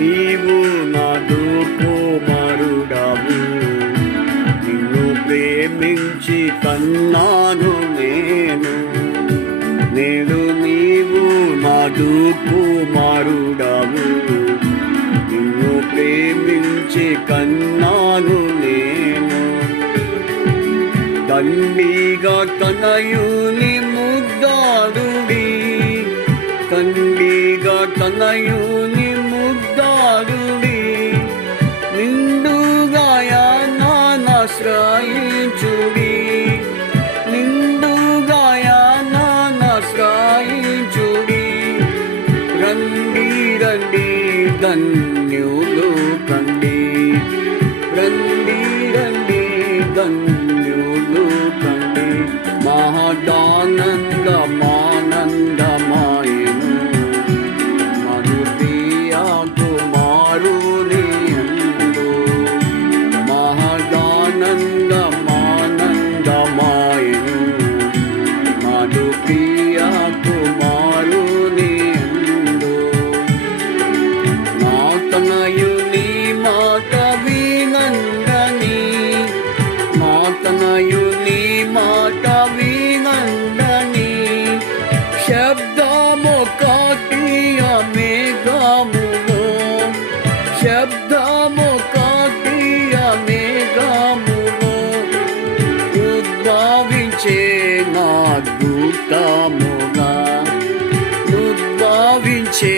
నీవు నాదు కుమారుడవు నిన్ను ప్రేమించి కన్నాను నేను. నేను నీవు నాదు కుమారుడవు నిన్ను ప్రేమించి కన్నాను నేను. తండ్రిగా తనయుని ముద్దాడుడి. తండ్రిగా తనయుని ఆశ్రయించుడి. నిండుగా నాశ్రయించుడి రండి రండి ధన్యులు కండి. రండి రండి ధన్యులు కండి. మహదానందమానందమాయను కాకీయ మేఘములో శబ్దము కాకీయ మేఘములో ఉద్భవించే నా దూతముగా ఉద్భవించే